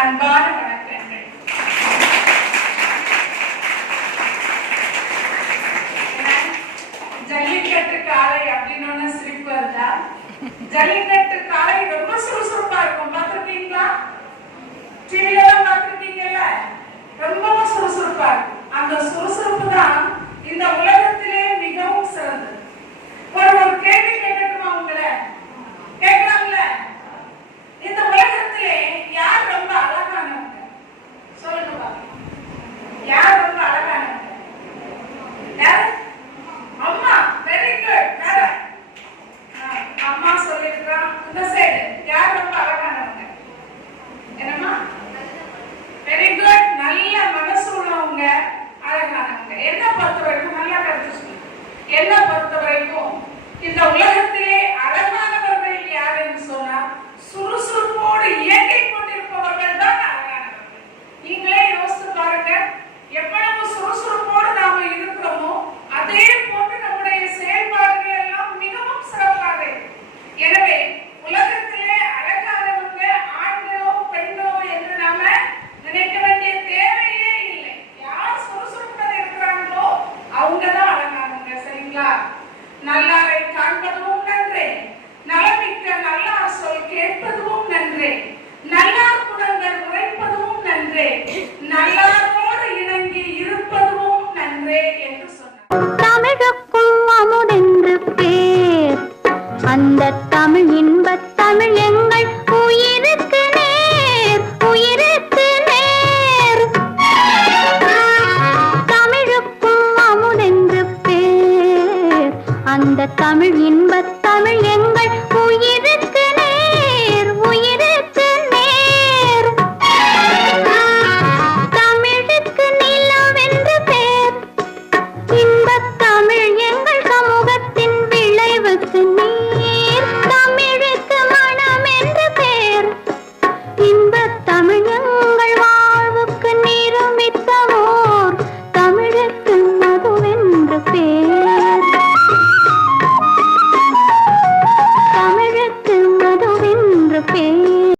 அன்பான வணக்கங்கள். ஜல்லிக்கட்டு காலை அப்படின்னு சிரிப்பு வருதா? ஜல்லிக்கட்டு காலை ரொம்ப சுறுசுறுப்பா இருக்கும். பார்த்திருக்கீங்களா? டிவில எல்லாம் பார்த்திருக்கீங்கல்ல? ரொம்பவும் சுறுசுறுப்பா இருக்கும். அந்த சுறுசுறுப்பு தான் இந்த உலகத்திலே மிகவும் சிறந்தது. ஒரு கேள்வி கேட்கணுமா உங்களை? கேட்கலாம்ல? இந்த உலகத்திலே யார் ரொம்ப அழகானவங்க? சொல்லுங்க பாருங்க. யார் ரொம்ப அழகானவங்க? யார்? அம்மா. Very good. வேற அம்மா சொல்லிருக்கான். இந்த சைடு யார் ரொம்ப அழகானவங்க? என்னம்மா? Very good. நல்ல மனசு உள்ளவங்க அழகானவங்க. என்ன பொறுத்த வரைக்கும் நல்லா கருத்து சொல்லு. என்ன பொறுத்த வரைக்கும் இந்த உலகத்தில்